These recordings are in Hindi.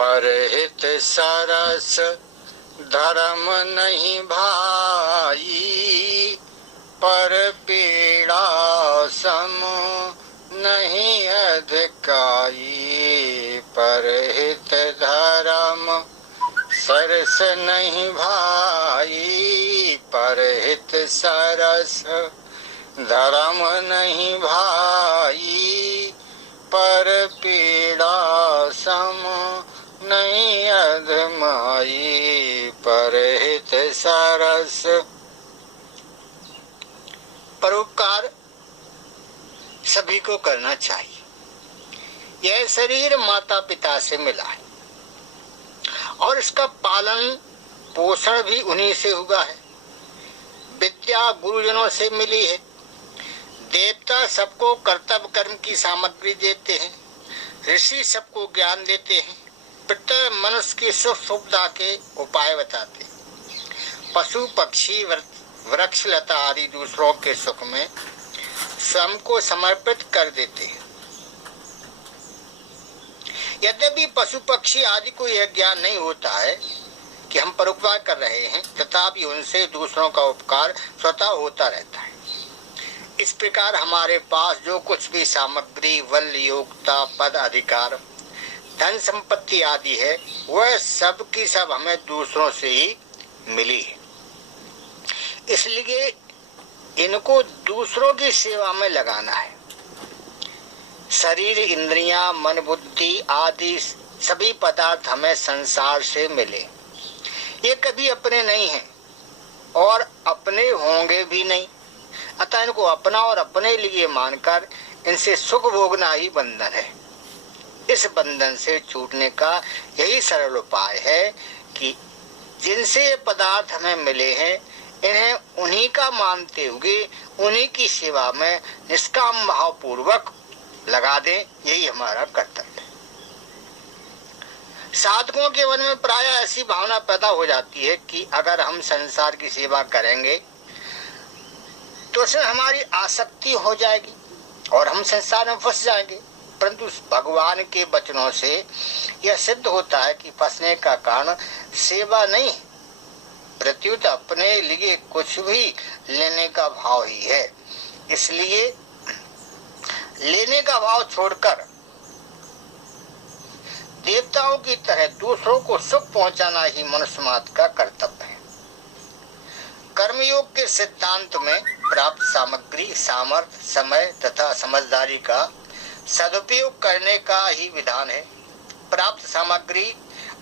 परहित सरस धर्म नहीं भाई, पर पीड़ा सम नहीं अधिकाई। परहित धर्म सरस नहीं भाई, परहित सरस धर्म नहीं भाई, पर पीड़ा सम नहीं अधमाई। परहित सरस। परोपकार सभी को करना चाहिए। यह शरीर माता पिता से मिला है और इसका पालन पोषण भी उन्हीं से हुआ है। विद्या गुरुजनों से मिली है। देवता सबको कर्तव्य कर्म की सामग्री देते हैं। ऋषि सबको ज्ञान देते हैं। पितर मनुष्य की सुख सुविधा के उपाय बताते हैं। पशु पक्षी वृक्ष लता आदि दूसरों के सुख में स्वयं को समर्पित कर देते हैं। यद्यपि पशु पक्षी आदि को यह ज्ञान नहीं होता है कि हम परोपकार कर रहे हैं, तथापि उनसे दूसरों का उपकार स्वतः होता रहता है। इस प्रकार हमारे पास जो कुछ भी सामग्री, बल, योग्यता, पद, अधिकार, धन संपत्ति आदि है, वह सब की सब हमें दूसरों से ही मिली है। इसलिए इनको दूसरों की सेवा में लगाना है। शरीर, इंद्रियां, मन, बुद्धि आदि सभी पदार्थ हमें संसार से मिले। ये कभी अपने नहीं हैं और अपने होंगे भी नहीं। अतः इनको अपना और अपने लिए मानकर इनसे सुख भोगना ही बंधन है। इस बंधन से छूटने का यही सरल उपाय है कि जिनसे ये पदार्थ हमें मिले हैं, इन्हें उन्हीं का मानते हुए उन्हीं की सेवा में निष्काम भाव पूर्वक लगा दें। यही हमारा कर्तव्य है। साधकों के मन में प्राय ऐसी भावना पैदा हो जाती है कि अगर हम संसार की सेवा करेंगे तो उसमें हमारी आसक्ति हो जाएगी और हम संसार में फंस जाएंगे। परंतु भगवान के वचनों से यह सिद्ध होता है कि फंसने का कारण सेवा नहीं, प्रत्युत अपने लिए कुछ भी लेने का भाव ही है। इसलिए लेने का भाव छोड़कर देवताओं की तरह दूसरों को सुख पहुंचाना ही मनुष्य मात्र का कर्तव्य है। कर्मयोग के सिद्धांत में प्राप्त सामग्री, सामर्थ्य, समय तथा समझदारी का सदुपयोग करने का ही विधान है। प्राप्त सामग्री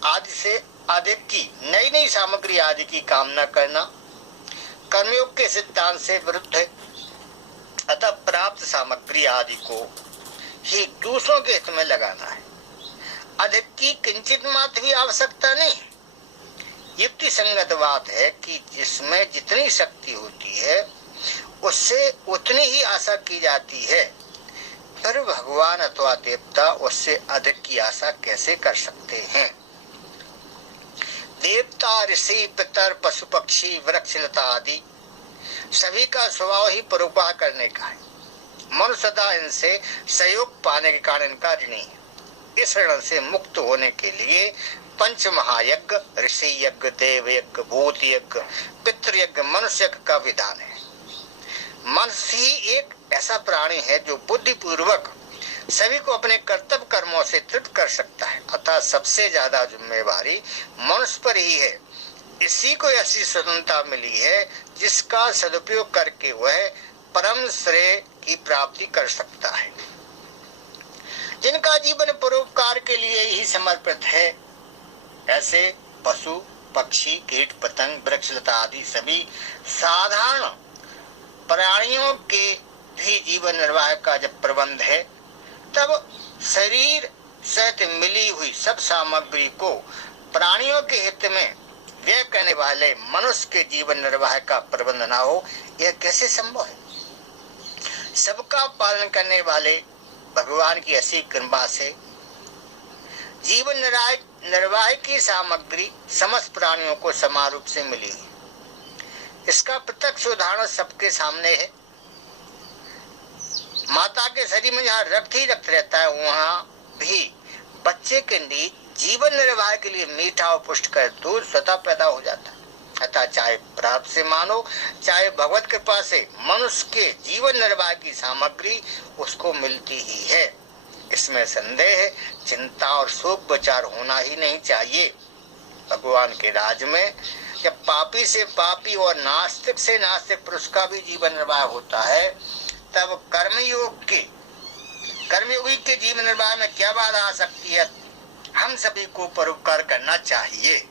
आदि से अधिक की नई नई सामग्री आदि की कामना करना कर्मयोग के सिद्धांत से विरुद्ध है। अतः प्राप्त सामग्री आदि को ही दूसरों के हित में लगाना है। अधिक की किंचित मात्र भी आवश्यकता नहीं। युक्ति संगत बात है कि जिसमें जितनी शक्ति होती है उससे उतनी ही आशा की जाती है। फिर भगवान अथवा देवता उससे अधिक की आशा कैसे कर सकते हैं। देवता, ऋषि, पितर, पशु पक्षी, वृक्ष लता आदि सभी का स्वभाव ही परोपकार करने का है। मनुष्य सदा इनसे सहयोग पाने के कारण इनका ऋणी है। इस ऋण से मुक्त होने के लिए पंच महायज्ञ, ऋषि यज्ञ, देव यज्ञ, भूत यज्ञ, पितृ यज्ञ, मनुष्य यज्ञ का विधान है। मनुष्य ही एक ऐसा प्राणी है जो बुद्धि पूर्वक सभी को अपने कर्तव्य कर्मों से तृप्त कर सकता है। अतः सबसे ज्यादा जिम्मेवारी मनुष्य पर ही है। इसी को ऐसी स्वतंत्रता मिली है जिसका सदुपयोग करके वह परम श्रेय की प्राप्ति कर सकता है। जिनका जीवन परोपकार के लिए ही समर्पित है, ऐसे पशु पक्षी, कीट पतंग, वृक्ष लता आदि सभी साधारण प्राणियों के भी जीवन निर्वाह का जब प्रबंध है, तब शरीर सहित मिली हुई सब सामग्री को प्राणियों के हित में व्यय करने वाले मनुष्य के जीवन निर्वाह का प्रबंध न हो, यह कैसे संभव है। सबका पालन करने वाले भगवान की ऐसी कृपा से जीवन निर्वाह की सामग्री समस्त प्राणियों को समान रूप से मिली है। इसका प्रत्यक्ष उदाहरण सबके सामने है। माता के शरीर में जहाँ रक्त ही रक्त रहता है, वहाँ भी बच्चे के जीवन निर्वाह के लिए मीठा और पुष्टिकर दूध स्वतः पैदा हो जाता है। अतः चाहे प्राप्त से मानो चाहे भगवत कृपा से मनुष्य के जीवन निर्वाह की सामग्री उसको मिलती ही है। इसमें संदेह, चिंता और शोक विचार होना ही नहीं चाहिए। भगवान के राज में जब पापी से पापी और नास्तिक से नास्तिक पुरुष का भी जीवन निर्वाह होता है, तब कर्मयोगी के जीवन निर्वाह में क्या बाधा आ सकती है। हम सभी को परोपकार करना चाहिए।